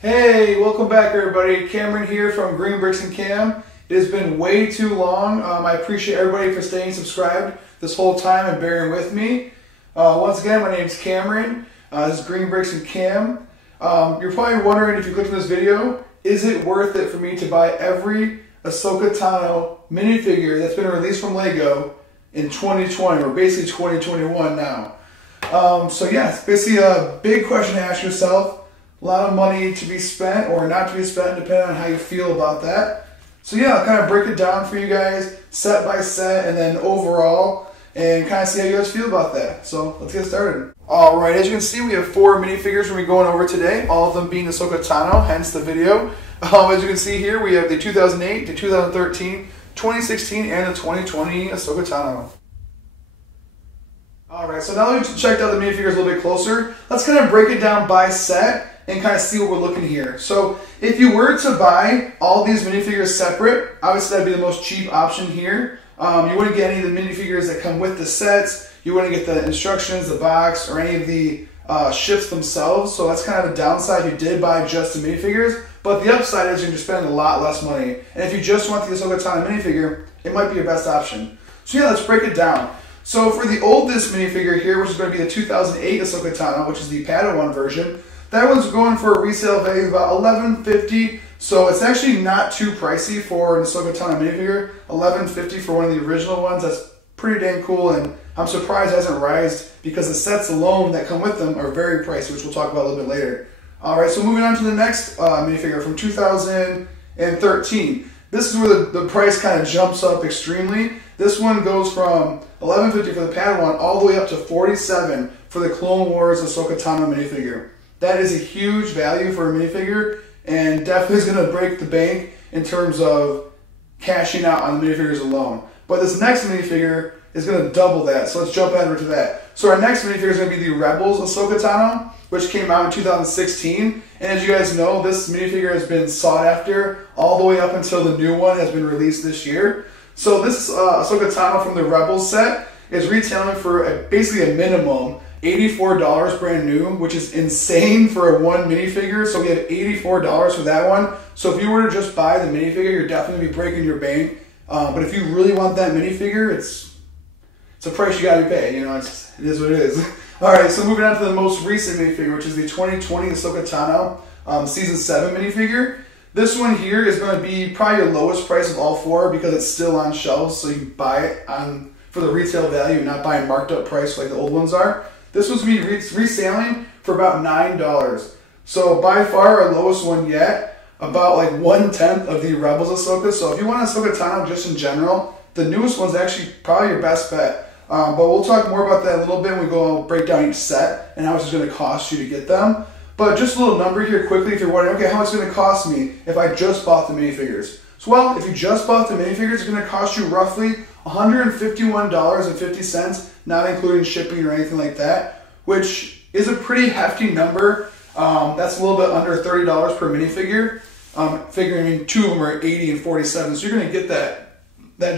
Hey, welcome back everybody. Cameron here from GreenBricksandcam. It has been way too long. I appreciate everybody for staying subscribed this whole time and bearing with me. Once again, my name is Cameron. This is GreenBricksandcam. You're probably wondering if you clicked on this video, is it worth it for me to buy every Ahsoka Tano minifigure that's been released from LEGO in 2020, or basically 2021 now? So yeah, it's basically a big question to ask yourself. A lot of money to be spent or not to be spent, depending on how you feel about that. So yeah, I'll kind of break it down for you guys, set by set, and then overall, and kind of see how you guys feel about that. So let's get started. Alright, as you can see, we have 4 minifigures we're going to be going over today, all of them being Ahsoka Tano, hence the video. As you can see here, we have the 2008, the 2013, 2016, and the 2020 Ahsoka Tano. Alright, so now that we've checked out the minifigures a little bit closer, let's kind of break it down by set and kind of see what we're looking here. So if you were to buy all these minifigures separate, obviously that'd be the most cheap option here. You wouldn't get any of the minifigures that come with the sets. You wouldn't get the instructions, the box, or any of the ships themselves. So that's kind of the downside if you did buy just the minifigures. But the upside is you can spend a lot less money. And if you just want the Ahsoka Tano minifigure, it might be your best option. So yeah, let's break it down. So for the oldest minifigure here, which is going to be the 2008 Ahsoka Tano, which is the Padawan version, that one's going for a resale value of about $11.50, so it's actually not too pricey for an Ahsoka Tano minifigure. $11.50 for one of the original ones, that's pretty dang cool, and I'm surprised it hasn't risen because the sets alone that come with them are very pricey, which we'll talk about a little bit later. Alright, so moving on to the next minifigure from 2013. This is where the price kind of jumps up extremely. This one goes from $11.50 for the Padawan all the way up to $47 for the Clone Wars Ahsoka Tano minifigure. That is a huge value for a minifigure, and definitely is going to break the bank in terms of cashing out on the minifigures alone. But this next minifigure is going to double that, so let's jump over to that. So our next minifigure is going to be the Rebels Ahsoka Tano, which came out in 2016. And as you guys know, this minifigure has been sought after all the way up until the new one has been released this year. So this Ahsoka Tano from the Rebels set is retailing for basically a minimum $84 brand new, which is insane for a one minifigure. So we have $84 for that one. So if you were to just buy the minifigure, you're definitely going to be breaking your bank. But if you really want that minifigure, it's a price you got to pay. You know, it is what it is. All right, so moving on to the most recent minifigure, which is the 2020 Ahsoka Tano Season 7 minifigure. This one here is going to be probably your lowest price of all 4 because it's still on shelves, so you can buy it for the retail value, not buying marked up price like the old ones are. This one's going to be reselling for about $9. So by far our lowest one yet, about like 1/10 of the Rebels Ahsoka. So if you want Ahsoka Tano just in general, the newest one's actually probably your best bet. But we'll talk more about that a little bit when we go break down each set and how much it's going to cost you to get them. But just a little number here quickly if you're wondering, okay, how much is it going to cost me if I just bought the minifigures? So well, if you just bought the minifigures, it's going to cost you roughly $151.50, not including shipping or anything like that, which is a pretty hefty number. That's a little bit under $30 per minifigure, figuring 2 of them are $80 and $47, so you're going to get that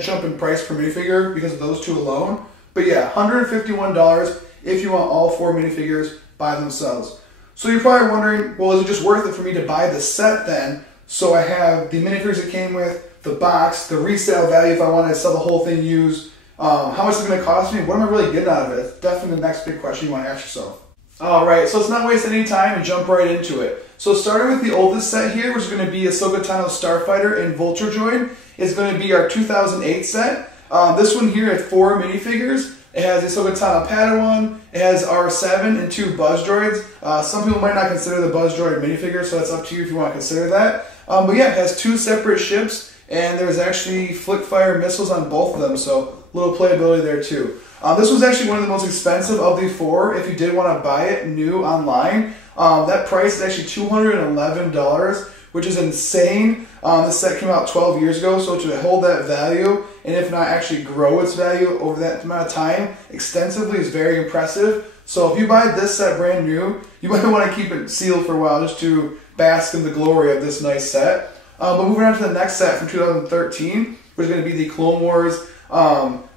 jump in price per minifigure because of those 2 alone. But yeah, $151 if you want all 4 minifigures by themselves. So you're probably wondering, well, is it just worth it for me to buy the set then? So I have the minifigures it came with, the box, the resale value if I want to sell the whole thing used. How much is it going to cost me? What am I really getting out of it? It's definitely the next big question you want to ask yourself. Alright, so let's not waste any time and jump right into it. So starting with the oldest set here, which is going to be Ahsoka Tano Starfighter and Vulture Droid, is going to be our 2008 set. This one here has 4 minifigures. It has Ahsoka Tano Padawan, it has R7 and 2 Buzz Droids. Some people might not consider the Buzz Droid minifigure, so that's up to you if you want to consider that. But yeah, it has 2 separate ships, and there's actually flick fire missiles on both of them, so a little playability there too. This was actually one of the most expensive of the 4 if you did want to buy it new online. That price is actually $211, which is insane. This set came out 12 years ago, so to hold that value, and if not actually grow its value over that amount of time extensively, is very impressive. So if you buy this set brand new, you might want to keep it sealed for a while just to bask in the glory of this nice set. But moving on to the next set from 2013, which is going to be the Clone Wars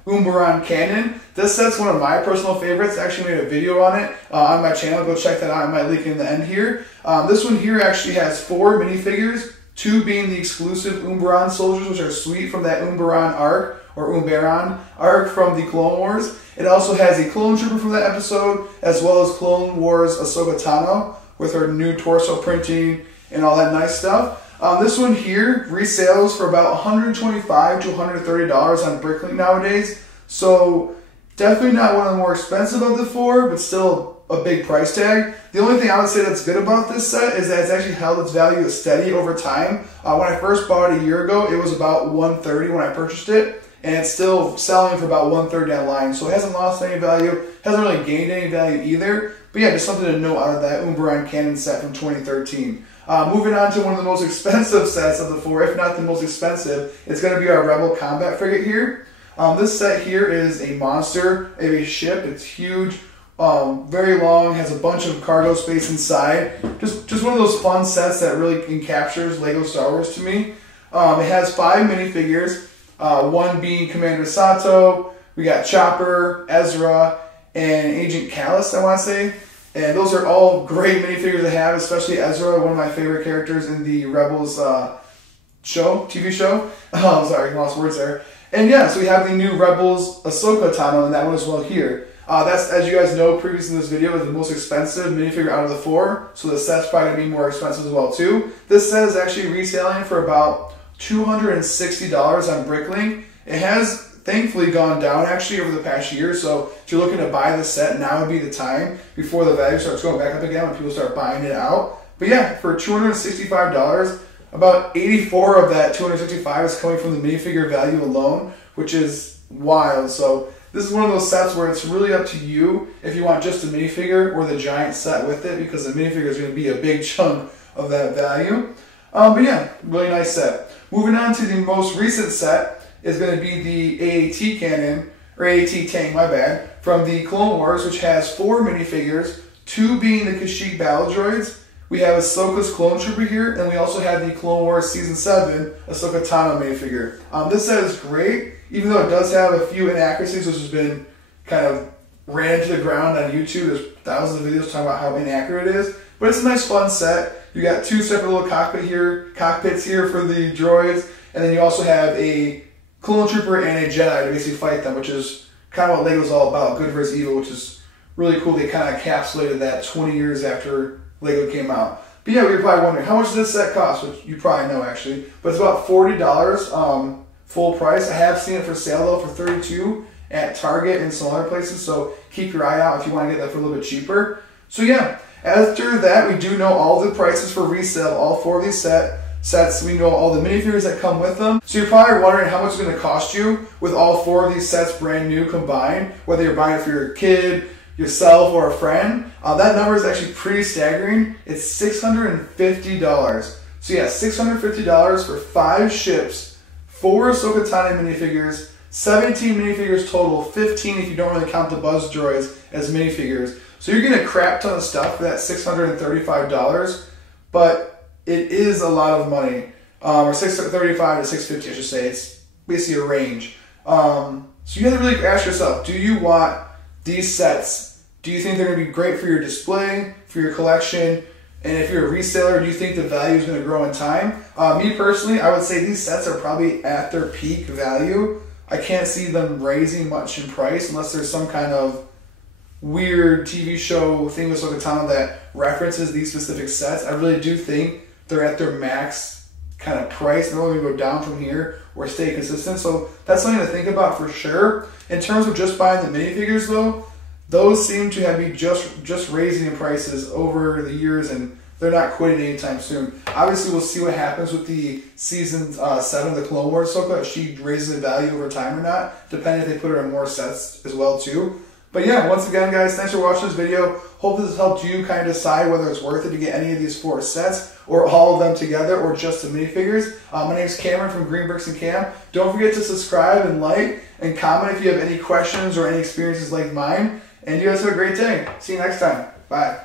Umbaran Cannon. This set's one of my personal favorites. I actually made a video on it on my channel. Go check that out. I might link in the end here. This one here actually has 4 minifigures, 2 being the exclusive Umbaran soldiers, which are sweet from that Umbaran arc, or Umbaran arc from the Clone Wars. It also has a clone trooper from that episode, as well as Clone Wars Ahsoka Tano with her new torso printing and all that nice stuff. This one here resales for about $125 to $130 on Bricklink nowadays. So definitely not one of the more expensive of the 4, but still a big price tag. The only thing I would say that's good about this set is that it's actually held its value steady over time. When I first bought it a year ago, it was about $130 when I purchased it, and it's still selling for about $130 online. So it hasn't lost any value, hasn't really gained any value either. But yeah, just something to note out of that Umbaran Cannon set from 2013. Moving on to one of the most expensive sets of the 4, if not the most expensive, it's going to be our Rebel Combat Frigate here. This set here is a monster of a ship. It's huge, very long, has a bunch of cargo space inside. Just one of those fun sets that really captures LEGO Star Wars to me. It has 5 minifigures, 1 being Commander Sato. We got Chopper, Ezra, and Agent Kallus, I want to say. And those are all great minifigures to have, especially Ezra, one of my favorite characters in the Rebels TV show. Oh, sorry, lost words there. And yeah, so we have the new Rebels Ahsoka Tano, and that one as well here. That's, as you guys know, previous in this video, is the most expensive minifigure out of the 4, so the set's probably going to be more expensive as well too. This set is actually retailing for about $260 on Bricklink. It has thankfully gone down actually over the past year, so if you're looking to buy this set, now would be the time before the value starts going back up again when people start buying it out. But yeah, for $265, about 84 of that $265 is coming from the minifigure value alone, which is wild. So this is one of those sets where it's really up to you if you want just a minifigure or the giant set with it, because the minifigure is going to be a big chunk of that value. But yeah, really nice set. Moving on to the most recent set is going to be the AAT cannon, or AAT tank, my bad, from the Clone Wars, which has 4 minifigures, 2 being the Kashyyyk battle droids. We have Ahsoka's clone trooper here, and we also have the Clone Wars Season 7 Ahsoka Tano minifigure. This set is great, even though it does have a few inaccuracies, which has been kind of ran into the ground on YouTube. There's thousands of videos talking about how inaccurate it is, but it's a nice fun set. You got 2 separate little cockpits here for the droids, and then you also have a clone trooper and a Jedi to basically fight them, which is kind of what LEGO's all about, good versus evil, which is really cool. They kind of encapsulated that 20 years after LEGO came out. But yeah, you're probably wondering, how much does this set cost? Which you probably know actually, but it's about $40 full price. I have seen it for sale though for $32 at Target and some other places, so keep your eye out if you want to get that for a little bit cheaper. So yeah, after that, we do know all the prices for resale, all 4 of these sets. We know all the minifigures that come with them. So you're probably wondering how much it's going to cost you with all 4 of these sets brand new combined, whether you're buying it for your kid, yourself, or a friend. That number is actually pretty staggering. It's $650. So yeah, $650 for 5 ships, 4 Ahsoka Tano minifigures, 17 minifigures total, 15 if you don't really count the Buzz droids as minifigures. So you're getting a crap ton of stuff for that $635, but it is a lot of money, or $635 to $650, I should say. It's basically a range. So you have to really ask yourself, do you want these sets? Do you think they're going to be great for your display, for your collection? And if you're a reseller, do you think the value is going to grow in time? Me personally, I would say these sets are probably at their peak value. I can't see them raising much in price unless there's some kind of weird TV show thing with Ahsoka Tano that references these specific sets. I really do think they're at their max kind of price. They're only going to go down from here or stay consistent. So that's something to think about for sure. In terms of just buying the minifigures though, those seem to have been just raising in prices over the years, and they're not quitting anytime soon. Obviously, we'll see what happens with the Season 7 of the Clone Wars Ahsoka, if she raises in value over time or not, depending if they put her in more sets as well too. But yeah, once again, guys, thanks for watching this video. Hope this has helped you kind of decide whether it's worth it to get any of these 4 sets, or all of them together, or just the minifigures. My name's Cameron from GreenBricksandcam. Don't forget to subscribe and like and comment if you have any questions or any experiences like mine. And you guys have a great day. See you next time. Bye.